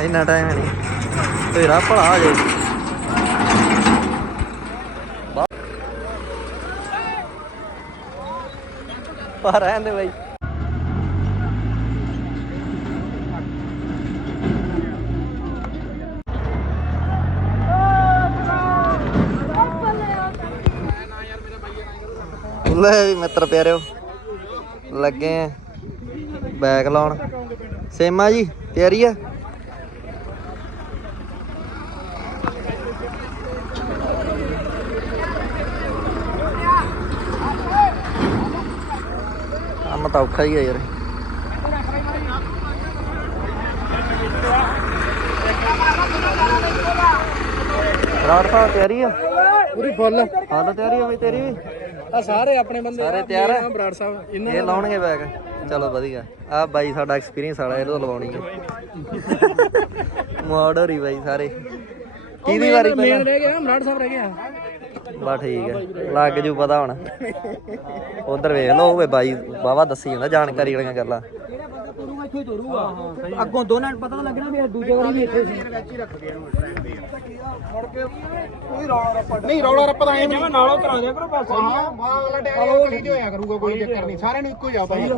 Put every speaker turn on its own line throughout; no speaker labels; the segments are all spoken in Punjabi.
ਇੰਨਾ ਟਾਈਮ ਨਹੀਂ ਤੇਰਾ ਭਲਾ ਹੋ ਜੇ। ਪਰ ਰਹਿੰਦੇ ਬਾਈ। ਲੈ ਵੀ ਮਿੱਤਰ ਪਿਆਰਿਓ, ਲੱਗੇ ਆ ਬੈਗ ਲਾਉਣ। ਸੇਮਾ ਜੀ, ਤਿਆਰੀ ਆ? ਤਾਂ ਔਖਾ ਹੀ ਆ ਯਾਰ। ਰਾੜ ਸਾਹਿਬ ਤਿਆਰੀ ਆ।
ਪੂਰੀ ਫੁੱਲ।
ਹਾਂ ਤਾਂ ਤਿਆਰੀ ਆ ਬਈ ਤੇਰੀ ਵੀ?
ਆ ਸਾਰੇ ਆਪਣੇ ਬੰਦੇ
ਸਾਰੇ ਤਿਆਰ ਆ?
ਬਰਾੜ ਸਾਹਿਬ ਇਹਨਾਂ
ਇਹ ਲਾਉਣਗੇ ਬੈਗ ਚਲੋ ਵਧੀਆ। ਆ ਬਾਈ ਸਾਡਾ ਐਕਸਪੀਰੀਅੰਸ ਵਾਲਾ ਇਹਨੂੰ ਲਵਾਉਣੀ ਹੈ ਮੋਡਰ ਹੀ ਬਾਈ ਸਾਰੇ। ਕਿਹਦੀ ਵਾਰੀ
ਮੇਨ
ਪਹਿਲਾਂ?
ਰਹਿ ਗਿਆ ਬਰਾੜ ਸਾਹਿਬ ਰਹਿ ਗਿਆ।
ਬਾ ਠੀਕ ਹੈ। ਲੱਗ ਜੂ ਪਤਾ ਹੁਣ। ਉਧਰ ਵੇਖ ਲਓ ਓਏ ਬਾਈ ਬਾਵਾ ਦੱਸੀ ਜਾਂਦਾ ਜਾਣਕਾਰੀ ਵਾਲੀਆਂ ਗੱਲਾਂ।
ਜਿਹੜਾ ਬੰਦਾ ਤੁਰੂਗਾ ਇੱਥੇ ਤੁਰੂਗਾ ਅੱਗੋਂ ਦੋਨਾਂ ਨੂੰ ਪਤਾ ਤਾਂ ਲੱਗਣਾ ਵੀ ਇਹ ਦੂਜੇ ਵਾਰੀ ਵੀ ਇੱਥੇ ਸੀ। ਕੋਈ ਰੌਲਾ ਰੱਪਾ ਨਹੀਂ ਰੌਲਾ ਰੱਪਾ ਤਾਂ ਐ ਜਿਵੇਂ ਨਾਲੋਂ ਕਰਾ ਦਿਆ ਕਰੋ ਬਸ। ਹਾਂ ਬਾਗਲਾ ਟਾਈਮ ਨਹੀਂ। ਹੋਇਆ ਕਰੂਗਾ ਕੋਈ ਚੱਕਰ ਨਹੀਂ। ਸਾਰਿਆਂ ਨੂੰ ਇੱਕੋ ਹੀ ਆਉਂਦਾ
ਜੇ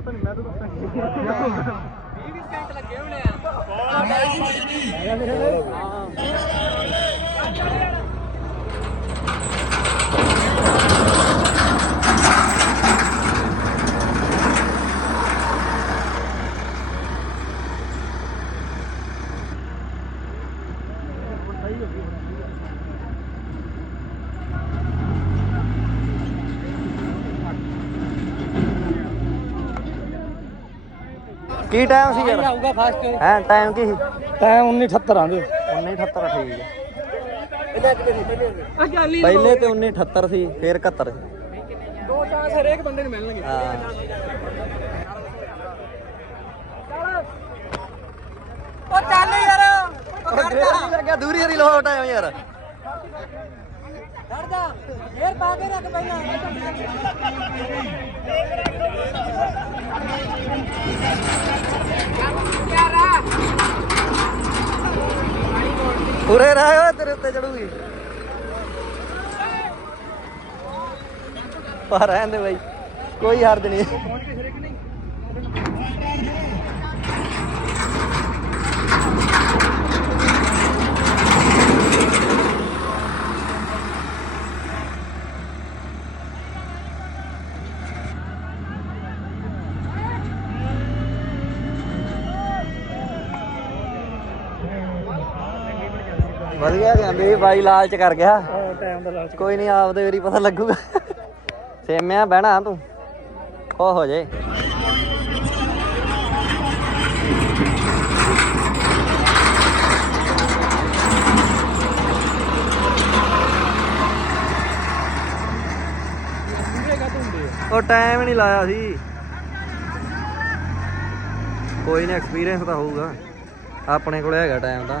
ਹੋਣਾ ਤਾਂ ਮੈਂ ਤਾਂ ਦੱਸਾਂ 20 ਸੈਕਿੰਡ ਲੱਗੇ ਹੋਣੇ ਆ। ਕੀ ਟਾਈਮ ਸੀ ਯਾਰ?
ਆਊਗਾ ਫਾਸਟ
ਹੈ ਟਾਈਮ ਕੀ ਸੀ?
ਟਾਈਮ 1978 ਆਂਦੇ।
1978 ਠੀਕ ਹੈ। ਪਹਿਲੇ ਤੇ 1978 ਸੀ ਫਿਰ 71 ਸੀ।
ਦੋ ਚਾਂਸ ਹਰੇਕ ਬੰਦੇ ਨੂੰ ਮਿਲਣਗੇ।
ਹਾਂ।
ਉਹ ਚੱਲ ਯਾਰ। ਉਹ
ਨਹੀਂ ਲੱਗਿਆ ਦੂਰੀ ਹਰੀ ਲੋਟ ਆਇਆ ਯਾਰ।
ਖੜ ਫੇਰ ਪਾ ਕੇ ਰੱਖ ਪਹਿਲਾਂ।
ਉਰੇ ਰਹਿ ਓਏ, ਤੇਰੇ ਉੱਤੇ ਚੜੂਗੀ। ਪਰ ਰਹਿੰਦੇ ਬਾਈ, ਕੋਈ ਹਰਜ ਨਹੀਂ। ਵਧੀਆ ਕਹਿੰਦੇ ਵੀ ਬਾਈ ਲਾਲਚ ਕਰ ਗਿਆ।
ਟਾਈਮ ਦਾ ਲਾਲਚ
ਕੋਈ ਨਹੀਂ ਆਪਦੇ ਵਾਰੀ ਪਤਾ ਲੱਗੂਗਾ। ਸੇਮਿਆ ਬਹਿਣਾ ਤੂੰ। ਖੋ ਹੋ ਜੇ। ਉਹ ਟਾਈਮ ਨਹੀਂ ਲਾਇਆ ਸੀ। ਕੋਈ ਨਹੀਂ ਐਕਸਪੀਰੀਅੰਸ ਤਾਂ ਹੋਊਗਾ। ਆਪਣੇ ਕੋਲ ਹੈਗਾ ਟਾਈਮ ਤਾਂ।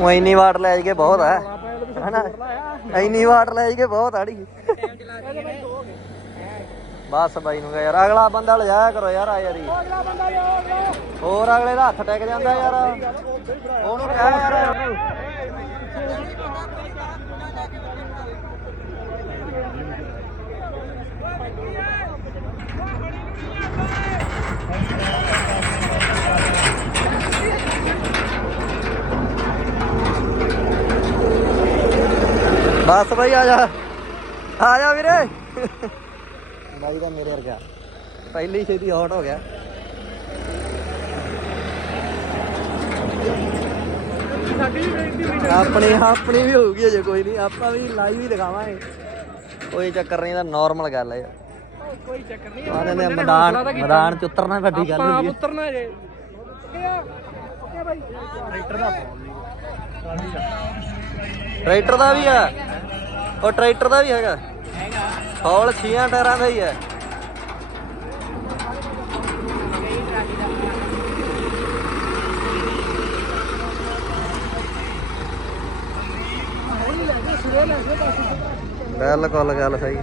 ਉਹ
ਇੰਨੀ ਵਾਟ ਲੈ ਜਾਈਏ ਬਹੁਤ ਆ। ਹਨਾ? ਇੰਨੀ ਵਾਟ ਲੈ ਜਾਈਏ ਬਹੁਤ ਆੜੀ ਬਸ ਬਾਈ ਨੂੰ ਯਾਰ, ਅਗਲਾ ਬੰਦਾ ਲਿਜਾਇਆ ਕਰੋ ਯਾਰ ਆ ਯਾਰੀ। ਹੋਰ ਅਗਲੇ ਦਾ ਹੱਥ ਟੈਕ ਜਾਂਦਾ ਯਾਰ। ਉਹਨੂੰ ਕਹਿ ਯਾਰ। ਬਸ ਬਾਈ ਆ ਜਾ। ਆ ਜਾ ਵੀਰੇ। ਬਾਈ ਦਾ ਮੇਰੇ ਵਰਗਾ। ਪਹਿਲੀ ਛੇਤੀ ਆਊਟ ਹੋ ਗਿਆ। ਆਪਣੀ ਆਪਣੀ ਵੀ ਹੋਊਗੀ ਅਜੇ ਕੋਈ ਨਹੀਂ। ਆਪਾਂ ਵੀ ਲਾਈਵ ਹੀ ਦਿਖਾਵਾਂਗੇ। ਕੋਈ ਚੱਕਰ ਨਹੀਂ ਦਾ ਨਾਰਮਲ ਗੱਲ ਹੈ ਯਾਰ।
ਕੋਈ ਚੱਕਰ ਨਹੀਂ
ਆਨੇ ਨੇ ਮੈਦਾਨ ਮੈਦਾਨ ਚ ਉਤਰਨਾ ਵੱਡੀ ਗੱਲ ਹੁੰਦੀ ਹੈ
ਉਤਰਨਾ ਜੇ ਓਕੇ ਆ ਓਕੇ ਬਾਈ ਟਰੈਕਟਰ ਦਾ
ਟਰੈਕਟਰ ਦਾ ਵੀ ਹੈ ਉਹ ਟਰੈਕਟਰ ਦਾ ਵੀ ਹੈਗਾ। ਹੌਲ ਛੀਆਂ ਟਾਇਰਾਂ ਦਾ ਹੀ ਹੈ। ਬਿਲਕੁਲ ਗੱਲ ਸਹੀ।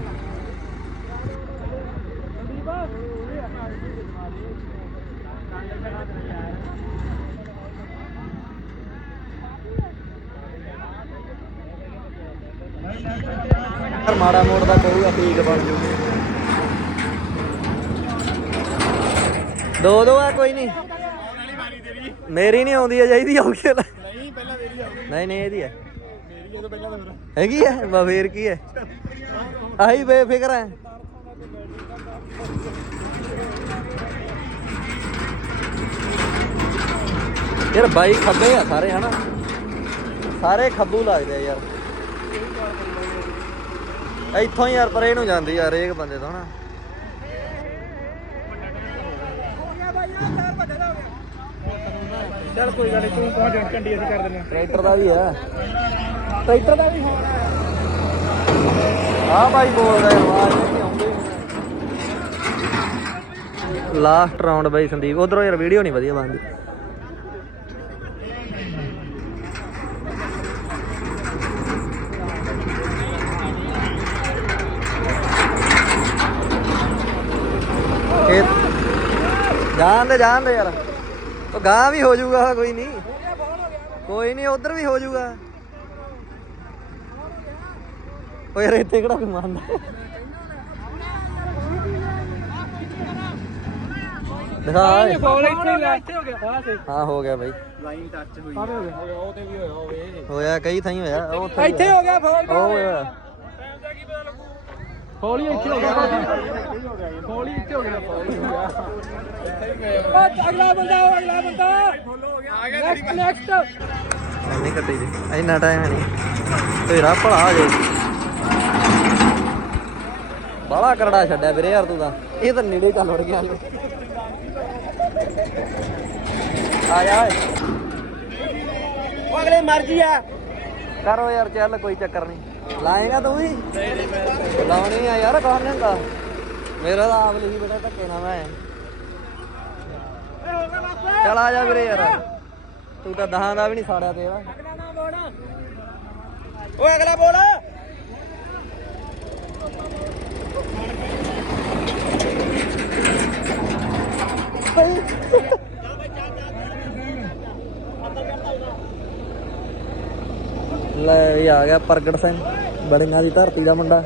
ਯਾਰ ਮਾੜਾ ਮੋੜ ਦਾ ਕਹੂਗਾ ਠੀਕ ਬਣ ਜੂਗੀ ਦੋ ਦੋ ਆ, ਕੋਈ ਨਹੀਂ। ਮੇਰੀ ਨਹੀਂ ਆਉਂਦੀ ਹੈ ਚਾਹੀਦੀ ਆਉਗੀ ਨਹੀਂ ਪਹਿਲਾਂ ਮੇਰੀ ਆਉਂਦੀ ਨਹੀਂ ਨਹੀਂ, ਇਹਦੀ ਹੈ ਮੇਰੀ ਜਦੋਂ ਪਹਿਲਾਂ ਤਾਂ ਹੈਗੀ ਹੈ ਬਾ ਫੇਰ ਕੀ ਹੈ ਆਹੀ ਬੇਫਿਕਰ ਹੈ ਯਾਰ ਬਾਈ ਖੱਬੇ ਆ ਸਾਰੇ, ਹਨਾ? ਸਾਰੇ ਖੱਬੂ ਲੱਗਦੇ ਆ ਯਾਰ। ਇੱਥੋਂ ਯਾਰ ਪਰੇ ਨੂੰ ਜਾਂਦੀ ਯਾਰ ਇੱਕ ਬੰਦੇ ਤੋਂ ਹਨਾ
ਚੱਲ ਕੋਈ ਗੱਲ ਨਹੀਂ ਤੂੰ ਪਹੁੰਚ ਝੰਡੀ ਅਸੀਂ ਕਰ ਦਿੰਦੇ
ਟਰੈਕਟਰ ਦਾ ਵੀ ਹੈ।
ਟਰੈਕਟਰ ਦਾ ਵੀ ਹੋਣਾ
ਆ ਬਾਈ ਬੋਲਦਾ ਆਵਾਜ਼ ਨਹੀਂ ਆਉਂਦੀ। ਲਾਸਟ ਰਾਉਂਡ ਬਾਈ ਸੰਦੀਪ ਉਧਰੋਂ ਯਾਰ ਵੀਡੀਓ ਨਹੀਂ ਵਧੀਆ ਬਣਦੀ ਇਹ ਦੇ ਜਾਣ ਦੇ ਯਾਰ। ਉਹ ਗਾਂ ਵੀ ਹੋ ਜਾਊਗਾ ਕੋਈ ਨਹੀਂ। ਕੋਈ ਨਹੀਂ ਉਧਰ ਵੀ ਹੋ ਜਾਊਗਾ। ਓਏ ਯਾਰ ਇੱਥੇ ਕਿਹੜਾ ਕਮਾਂਦਾ ਦਿਖਾ। ਓਏ।
ਬੋਲ ਇੱਥੇ ਹੀ ਲੈ ਹੋ ਗਿਆ ਹਾਂ ਸੇ
ਹਾਂ ਹੋ ਗਿਆ ਬਾਈ।
ਲਾਈਨ ਟੱਚ ਹੋਈ।
ਹੋ ਗਿਆ
ਉਹ ਤੇ ਵੀ ਹੋਇਆ ਹੋਵੇ
ਹੋਇਆ ਕਈ ਥਾਈ ਹੋਇਆ ਉਹ ਉੱਥੇ ਵੀ
ਇੱਥੇ ਹੋ ਗਿਆ ਫੋਲ
ਉਹ ਹੋਇਆ।
ਫੋਲ ਇੱਥੇ ਹੋ ਗਿਆ ਫੋਲ ਇੱਥੇ ਹੋ ਗਿਆ। ਫੋਲ ਹੀ ਗਿਆ ਅਗਲਾ ਬੰਦਾ ਉਹ ਅਗਲਾ ਬੰਦਾ। ਆ ਗਿਆ ਨੈਕਸਟ ਨੈਕਸਟ
ਨਹੀਂ ਕੱਟੀ ਜੀ। ਇੰਨਾ ਟਾਈਮ ਹੈ ਨਹੀਂ। ਤੇਰਾ ਭਲਾ ਆ ਜੇ ਬਾਲਾ ਕਰੜਾ ਛੱਡਿਆ ਵੀਰੇ ਯਾਰ ਤੂੰ ਤਾਂ। ਇਹ ਤਾਂ ਨੇੜੇ ਚੱਲ ਵੜ ਗਿਆ। ਆ ਜਾ ਓਏ।
ਉਹ ਅਗਲੇ ਮਰਜ਼ੀ ਆ।
ਕਰੋ ਯਾਰ ਚੱਲ ਕੋਈ ਚੱਕਰ ਨਹੀਂ। ਲਾਏਗਾ ਤੂੰ ਵੀ? ਲਾਉਣੀ ਆ ਯਾਰ ਕੌਣ ਨਹੀਂ ਹੁੰਦਾ ਮੇਰਾ ਤਾਂ ਆਪ ਲਈ ਬੇਟਾ ਧੱਕੇ ਨਾ ਮੈਂ ਚਲ ਆ ਜਾ ਵੀਰੇ ਯਾਰ। ਤੂੰ ਤਾਂ ਦਹਾਂ ਦਾ ਵੀ ਨਹੀਂ ਸਾੜਿਆ ਤੇਰਾ।
ਓਏ ਅਗਲਾ ਬੋਲ।
ਲੈ ਇਹ ਆ ਗਿਆ ਪ੍ਰਗਟ ਸਿੰਘ ਬੜੀਆਂ ਦੀ ਧਰਤੀ ਦਾ ਮੁੰਡਾ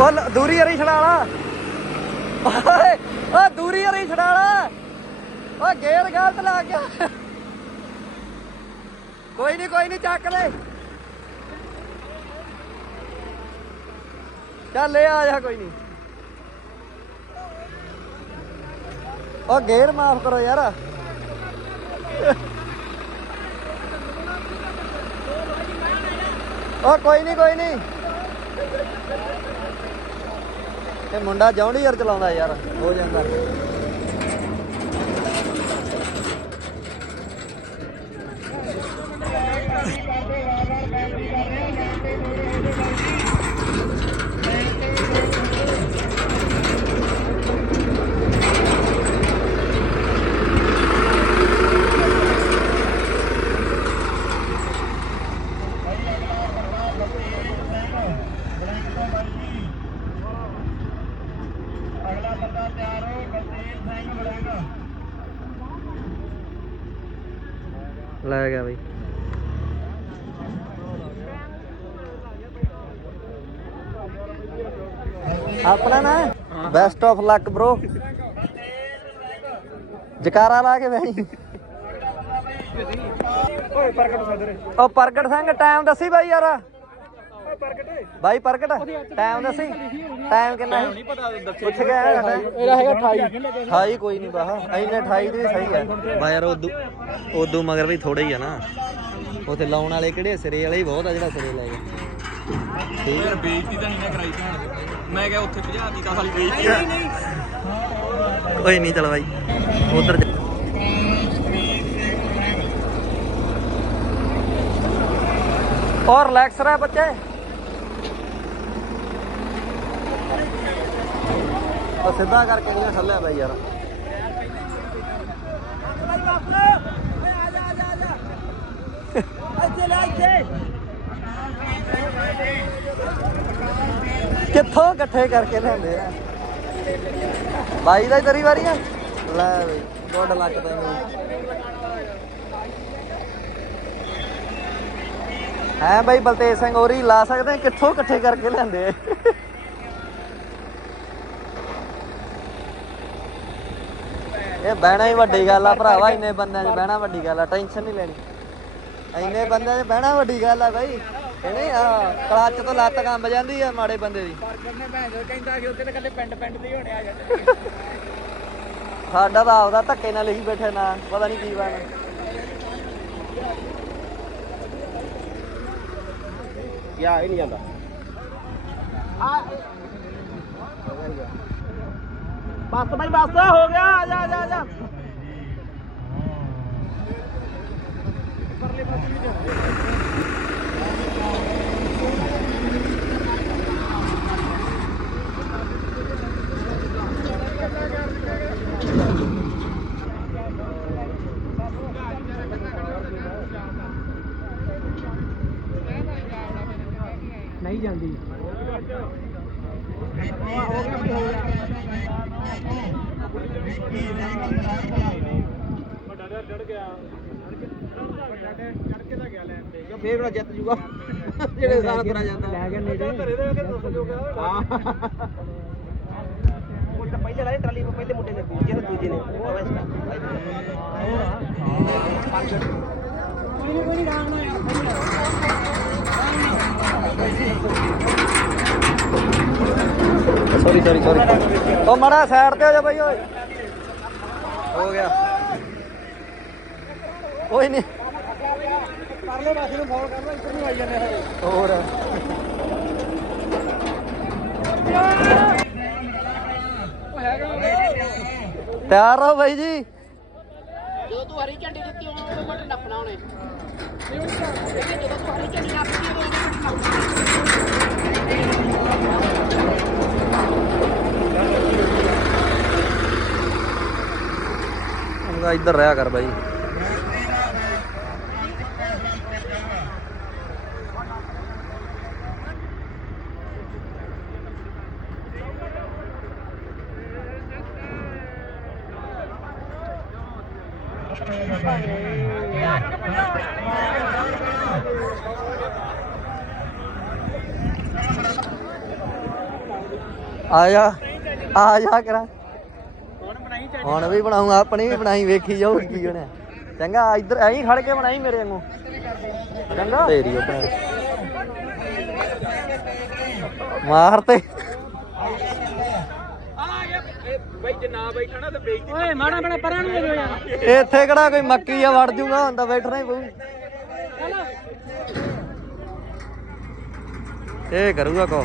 ਉਹ ਲ- ਦੂਰੀ ਹਰੀ ਛੜਾ ਲਾ ਓਏ ਓ ਦੂਰੀ ਹਰੀ ਛੜਾ ਲਾ ਓ ਗੇਰ ਗਲਤ ਲੱਗ ਗਿਆ ਕੋਈ ਨਹੀਂ ਕੋਈ ਨਹੀਂ ਚੱਕ ਲੈ। ਚੱਲ ਲੈ ਆ ਜਾ, ਕੋਈ ਨਹੀਂ ਓ ਗੇਰ ਮਾਫ ਕਰੋ ਯਾਰ। ਓ ਕੋਈ ਨਹੀਂ ਕੋਈ ਨਹੀਂ ਇਹ ਮੁੰਡਾ ਜੌਂਡੀ ਯਾਰ ਚਲਾਉਂਦਾ ਯਾਰ, ਹੋ ਜਾਂਦਾ। ਆਪਣਾ ਨਾ ਬੈਸਟ ਆਫ ਲੱਕ bro ਜਕਾਰਾ ਲਾ ਕੇ ਬੈਣੀ
ਓਏ ਪ੍ਰਗਟ ਸਦਰ
ਉਹ ਪ੍ਰਗਟ ਸਿੰਘ ਟਾਈਮ ਦੱਸੀ ਬਾਈ ਯਾਰ। ਬਾਈ ਪ੍ਰਗਟ ਟਾਈਮ ਦੱਸੀ। ਟਾਈਮ ਕਿੰਨਾ
ਪਤਾ
ਪੁੱਛ ਗਿਆ
ਇਹਦਾ ਹੈਗਾ 28
28 ਕੋਈ ਨਹੀਂ ਬਾਹਾ ਐਨੇ 28 ਦੀ ਵੀ ਸਹੀ ਹੈ ਬਾ ਯਾਰ ਉਦੋਂ ਉਦੋਂ ਮਗਰ ਵੀ ਥੋੜੇ ਹੀ ਆ ਨਾ। ਉਥੇ ਲਾਉਣ ਵਾਲੇ ਕਿਹੜੇ ਸਿਰੇ ਵਾਲੇ ਹੀ ਬਹੁਤ ਆ ਜਿਹੜਾ ਸਿਰੇ ਲੈ ਗਿਆ ਠੀਕ ਹੈ
ਬੇਇੱਜ਼ਤੀ ਤਾਂ ਨਹੀਂ ਮੈਂ ਕਰਾਈ ਭੈਣ। ਮੈਂ ਕਿਹਾ ਉੱਥੇ ਭਜਾਤੀ ਤਾਂ ਸਾਲੀ ਬੇਇੱਜ਼ਤੀ ਨਹੀਂ ਨਹੀਂ।
ਕੋਈ ਨਹੀਂ ਚਲ ਬਾਈ। ਉਧਰ ਔਰ ਰਿਲੈਕਸ ਰਹਿ ਬੱਚੇ। ਉਹ ਸਿੱਧਾ ਕਰਕੇ ਨਹੀਂ ਥੱਲੇ ਬਾਈ ਯਾਰ। ਕਿੱਥੋਂ ਇਕੱਠੇ ਕਰਕੇ ਲਿਆਂਦੇ ਆ? ਬਾਈ ਦਾ ਤੇਰੀ ਵਾਰੀ ਆ? ਲੈ ਬਈ, ਗੁੱਡ ਲੱਕ ਤੈਨੂੰ ਹੈ ਬਾਈ, ਬਲਤੇਜ ਸਿੰਘ ਹੋਰੀ, ਲਾ ਸਕਦੇ ਆ? ਕਿੱਥੋਂ ਇਕੱਠੇ ਕਰਕੇ ਲਿਆਂਦੇ ਇਹ ਬਹਿਣਾ ਹੀ ਵੱਡੀ ਗੱਲ ਆ ਭਰਾਵਾ, ਇੰਨੇ ਬੰਦਿਆਂ 'ਚ ਬਹਿਣਾ ਵੱਡੀ ਗੱਲ ਆ, ਟੈਨਸ਼ਨ ਨਹੀਂ ਲੈਣੀ। ਇੰਨੇ ਬੰਦਿਆਂ 'ਚ ਬਹਿਣਾ ਵੱਡੀ ਗੱਲ ਆ ਬਾਈ। ਇਹਨੇ ਆ ਕਲੱਚ ਤੋਂ ਲੱਤ ਕੰਬ ਜਾਂਦੀ ਆ ਮਾੜੇ ਬੰਦੇ ਦੀ।
ਪ੍ਰਗਟ ਨੇ ਭੈਣ ਜੋ ਕਹਿੰਦਾ ਕਿ ਉੱਥੇ ਤਾਂ ਕੱਲੇ ਪਿੰਡ ਪਿੰਡ ਦੇ ਹੀ ਹੋਣੇ ਆ ਜਾਂਦੇ
ਸਾਡਾ ਤਾਂ ਆਪਦਾ ਧੱਕੇ ਨਾਲ ਹੀ ਬੈਠੇ ਨਾ ਪਤਾ ਨਹੀਂ ਕੀ ਬਣ।
ਯਾ ਇਹ ਨਹੀਂ ਜਾਂਦਾ। ਬਸ ਬਾਈ ਬਸ ਹੋ ਗਿਆ ਆ ਜਾ ਆ ਜਾ ਆ ਜਾ।
ਨਹੀਂ
ਫੇਰ ਬੜਾ ਜਿੱਤ ਜੂਗਾ। ਜਿਹੜੇ ਸਾਲ ਤੁਰਾ ਜਾਂਦਾ।
ਲੈ ਗਿਆ ਨੇੜੇ
ਹਾਂ। ਕੋਈ ਤਾਂ ਪਹਿਲੇ ਵਾਲੇ ਟਰਾਲੀ ਕੋ ਪਹਿਲੇ ਮੁੰਡੇ ਨੇ ਦੂਜੇ ਨੇ ਦੂਜੇ ਨੇ। ਉਹ ਵੈਸਟਾ
ਕੋਈ ਨਹੀਂ ਰਾਮ ਨਾਲ ਯਾਰ
ਸੌਰੀ ਸੌਰੀ ਸੌਰੀ ਉਹ ਮੜਾ ਸਾਈਡ ਤੇ ਹੋ ਜਾ ਬਾਈ ਓਏ। ਹੋ ਗਿਆ। ਓਏ ਨਹੀਂ
ਪਰਲੇ ਪਾਸੇ ਨੂੰ ਫੋਨ ਕਰ ਲਓ ਇੱਧਰ ਨੂੰ ਆਈ ਜਾਂਦੇ ਹੈ
ਹੋਰ। ਤਿਆਰ ਰਹੋ ਬਾਈ ਜੀ?
ਜਦੋਂ ਤੂੰ ਹਰੀ ਝੰਡੀ ਦਿੱਤੀ ਨੱਪਣਾ ਉਹਨੇ ਜਦੋਂ ਤੂੰ ਹਰੀ ਝੰਡੀ ਨੱਪਦੀ ਉਦੋਂ ਉਹਨੇ ਨੱਪਣਾ
ਉਹਦਾ ਇੱਧਰ ਰਿਹਾ ਕਰ ਬਾਈ। ਆ ਜਾ ਆ ਜਾ ਕਰਾਂ। ਹੁਣ ਵੀ ਬਣਾਉਂਗਾ ਆਪਣੀ ਵੀ ਬਣਾਈ ਵੇਖੀ ਜਾਊਗੀ ਕੀ ਹੋਣਾ ਚੰਗਾ ਇੱਧਰ ਐਂ ਖੜ ਕੇ ਬਣਾਈ ਮੇਰੇ ਵਾਂਗੂ। ਚੰਗਾ। ਤੇਰੀ ਉਹ ਭੈਣ। ਮਾਰ ਤੇ।
ਬਾਈ ਜੇ ਨਾ ਬੈਠਾ ਨਾ ਤੇ ਬੇਇੱਜ਼ਤੀ ਓਏ ਮਾੜਾ ਬੜਾ ਪਰਾਂ ਨੂੰ ਹੋ ਯਾਰ।
ਇੱਥੇ ਕਿਹੜਾ ਕੋਈ ਮੱਕੀ ਆ ਵੜ ਜੂਗਾ ਤਾਂ ਬੈਠਣਾ ਹੀ ਪਊ। ਇਹ ਕਰੂਗਾ ਕੋ।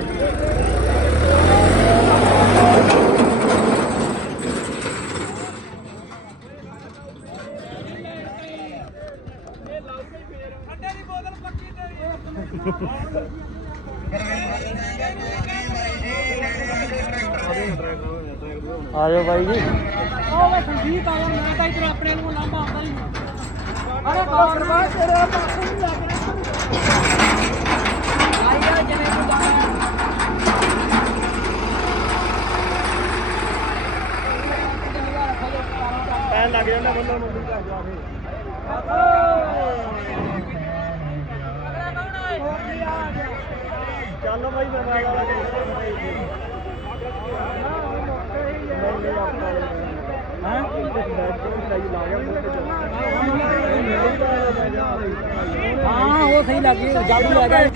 ਆ ਜਾਓ ਬਾਈ ਜੀ
ਉਹ ਵੇ ਸੰਜੀਤ ਆ ਗਿਆ ਮੈਂ ਤਾਂ ਇੱਧਰ ਆਪਣੇ ਨੂੰ ਲਾਂਭਾ ਆਉਂਦਾ ਹੀ ਨਹੀਂ ਅਰੇ ਕਾਕਰ ਬਾ ਤੇਰੇ ਪਾਸੇ ਨਹੀਂ ਲੱਗ ਆਇਆ ਜਿਵੇਂ ਤੂੰ ਜਾਣਾ
ਪੈਣ ਲੱਗ ਜਾਂਦਾ ਬੰਦਾ ਮੰਡੀ ਘਰ ਜਾ ਕੇ ਚੱਲ ਬਾਈ, ਮੈਂ ਵਾਲਾ ਹਾਂ?
ਹਾਂ, ਉਹ ਸਹੀ ਲੱਗ ਜਾਦੂ ਲੱਗ ਗਿਆ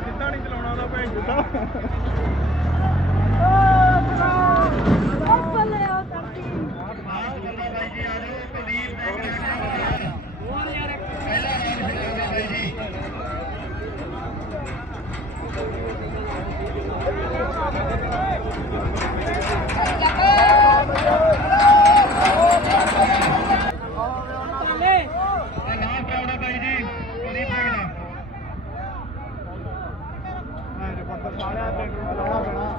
ਸਿੱਧਾ ਨਹੀਂ ਚਲਾਉਣਾ ਉਹਦਾ ਭੈਣ ਜਿੱਦਾਂ ਮੇਰੇ ਪੱਤਰ ਸਾਲਿਆ ਤੇ ਲਾਉਣਾ ਪੈਣਾ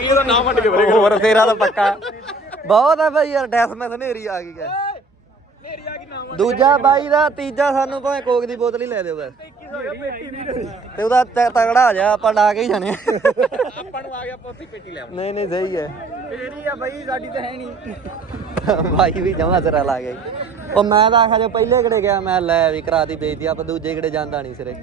ਇਹਦਾ ਨਾਮ ਵੱਟ ਕੇ
ਹੋਰ ਤੇਰਾ ਤਾਂ ਪੱਕਾ। ਬਹੁਤ ਆ ਬਈ ਯਾਰ ਡੈਸਮੈਸ ਹਨੇਰੀ ਆ ਗਈ ਹੈ। ਦੂਜਾ ਬਾਈ ਦਾ ਤੀਜਾ ਸਾਨੂੰ ਭਾਵੇਂ ਕੋਕ ਦੀ ਬੋਤਲ ਹੀ ਲੈ ਦਿਓ ਬਸ। ਤੇ ਉਹਦਾ ਤ- ਤਗੜਾ ਆ ਜਾ ਆਪਾਂ ਲਾ ਕੇ ਹੀ ਜਾਣੇ ਆ।
ਆਪਾਂ ਨੂੰ ਆ ਗਿਆ ਪੋਥੀ ਪੇਟੀ ਲੈ
ਨਹੀਂ ਨਹੀਂ ਸਹੀ ਹੈ।
ਤੇਰੀ ਆ ਬਾਈ ਸਾਡੀ ਤਾਂ ਹੈ ਨਹੀਂ।
ਬਾਈ ਵੀ ਜਮਾ ਤੇਰਾ ਲਾ ਗਿਆ ਈ। ਉਹ ਮੈਂ ਤਾਂ ਆਖਾ ਜੋ ਪਹਿਲੇ ਕਿਹੜੇ ਗਿਆ ਮੈਂ ਲੈ ਵੀ ਕਰਾਤੀ ਬੇਇੱਜ਼ਤੀ ਆਪਾਂ ਦੂਜੇ ਕਿਹੜੇ ਜਾਂਦਾ ਨਹੀਂ ਸਿਰੇ।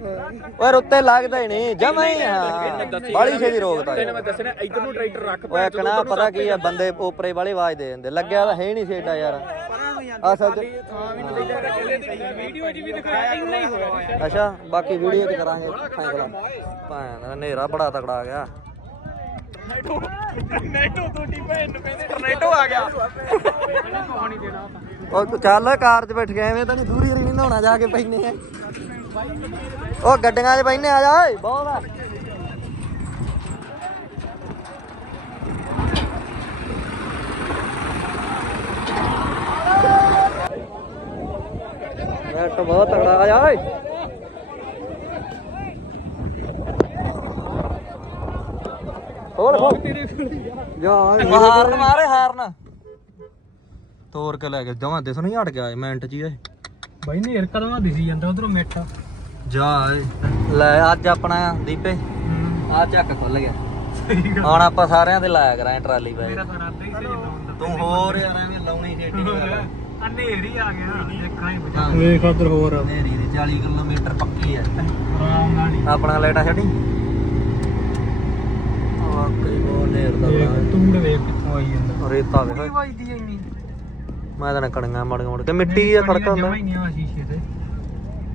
ਓਏ ਉੱਤੇ ਲੱਗਦਾ ਹੀ ਨਹੀਂ ਜਮਾ ਹੀ ਹਾਂ। ਬਾਲੀ ਛੇਦੀ ਰੋਕਦਾ
ਤੈਨੂੰ ਮੈਂ ਦੱਸਣਾ ਇੱਧਰ ਨੂੰ ਟਰੈਕਟਰ ਰੱਖ
ਓਏ ਨਾ ਪਤਾ ਕੀ ਆ ਬੰਦੇ ਓਪਰੇ ਵਾਲੇ ਆਵਾਜ਼ ਦੇ ਦਿੰਦੇ। ਲੱਗਿਆ ਤਾਂ ਹੈ ਨਹੀਂ ਛੇਡਾ ਯਾਰ। ਅਸਲ ਚ
ਵੀਡੀਓ ਜੀ ਵੀ ਦਿਖਾਇਆ ਇੰਨਾ ਹੀ ਹੋਇਆ?
ਅੱਛਾ ਬਾਕੀ ਵੀਡੀਓ ਚ ਕਰਾਂਗੇ ਫੈਸਲਾ। ਭਾਂ ਹਨੇਰਾ ਬੜਾ ਤਕੜਾ ਆ ਗਿਆ।
ਨੈਟੋ ਤੁਹਾਡੀ ਭੈਣ ਨੂੰ ਕਹਿੰਦੇ ਟਰਨੇਟੋ ਆ ਗਿਆ। ਕਹਾਣੀ ਦੇਣਾ
ਉਹ ਤੂੰ ਚੱਲ ਕਾਰ 'ਚ ਬੈਠ ਕੇ ਐਵੇਂ ਤਾਂ ਨਹੀਂ ਦੂਰੀ ਰੀ ਨਹੀਂ ਨਹਾਉਣਾ ਜਾ ਕੇ ਪੈਨੇ ਆ। ਉਹ ਗੱਡੀਆਂ 'ਚ ਪੈਨੇ ਆ ਜਾ ਓਏ ਬਹੁਤ ਆ ਨੈਟ ਬਹੁਤ ਤਗੜਾ ਆ ਜਾ ਓਏ। ਹੋਰ ਹੋਰ। ਜਾ ਹਾਰਨ ਮਾਰੇ ਹਾਰਨ। ਤੋਰ ਕੇ ਲੈ ਕੇ ਜਮਾਂ ਦਿਸ ਨਹੀਂ ਹਟ ਗਿਆ ਮਿੰਟ ਚ ਹੀ ਇਹ।
ਬਾਈ ਨੇਰ ਕਦੋਂ ਦਿਸੀ ਜਾਂਦਾ ਉਧਰੋਂ ਮਿੱਠਾ?
ਜਾ ਏ। ਲੈ ਅੱਜ ਆਪਣਾ ਦੀਪੇ। ਆ ਚੱਕ ਖੁੱਲ ਗਿਆ। ਹੁਣ ਆਪਾਂ ਸਾਰਿਆਂ ਦੇ ਲਾਇਆ ਕਰਾਂ ਟਰਾਲੀ ਪੈ
ਮੇਰਾ ਤਾਂ ਰਾਤ ਹੀ ਸੀ ਜਿੰਦਾ ਹੁੰਦਾ
ਤੂੰ ਹੋਰ ਯਾਰ ਐਵੇਂ ਲਾਉਣੀ ਛੇਤੀ ਕਰ
ਆ ਨੇਰੀ ਆ ਗਿਆ ਦੇਖਾਂ ਹੀ
ਹਾਂ।
ਵੇਖ ਉਧਰ ਹੋਰ।
ਨੇਰੀ ਦੀ 40 ਕਿਲੋਮੀਟਰ ਪੱਕੀ ਹੈ
ਆਰਾਮ ਨਾਲ ਹੀ।
ਆਪਣਾ ਲੈਟਾ ਛੱਡੀ? ਵਾਕਈ ਬਹੁਤ ਨੇਰ ਦਾ
ਦੇਖ ਤੂੜ ਵੇਖ ਕਿੱਥੋਂ ਆਈ ਜਾਂਦਾ।
ਬਣਾ। ਰੇਤਾ ਵੇ
ਵੱਜਦੀ ਇੰਨੀ?
ਮੈਂ ਤਾਂ ਕਣੀਆਂ ਮੜ ਮੜ ਕੇ ਮਿੱਟੀ ਆ ਖੜਕਾ ਹੁੰਦਾ।
ਜਮਾਂ ਹੀ ਨਹੀਂ ਆ ਸ਼ੀਸ਼ੇ ਤੇ।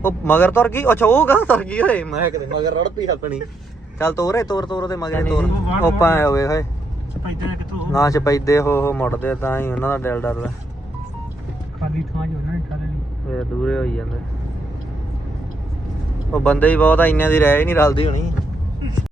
ਉਹ ਮਗਰ ਤੁਰ ਗਈ? ਅੱਛਾ ਉਹ ਗਾਂ ਤੁਰ ਗਈ ਓਏ। ਮੈਂ ਕਿਤੇ ਮਗਰ ਰੜ ਪਈ ਆਪਣੀ। ਚੱਲ ਤੋਰੇ ਤੋਰ ਤੋਰ ਉਹਦੇ ਮਗਰੇ ਤੋਰ। ਉਹ ਪਾਏ ਹੋਏ ਹੋਏ।
ਸਪੈਦਾਂ ਕਿੱਥੋਂ?
ਨਾ ਛਪੈਦੇ ਹੋ ਹੋ ਮੁੜਦੇ ਤਾਂ ਹੀ ਉਹਨਾਂ ਦਾ ਦਿਲ ਡਰਦਾ।
ਖਾਲੀ ਥਾਂ ਜੋ ਨਾ ਠਾਲੇ ਲਈ
ਇਹ ਦੂਰੇ ਹੋਈ ਜਾਂਦੇ। ਉਹ ਬੰਦੇ ਹੀ ਬਹੁਤ ਆ, ਇੰਨਿਆਂ ਦੀ ਰਹਿ ਹੀ ਨਹੀਂ ਰਲਦੀ ਹੋਣੀ।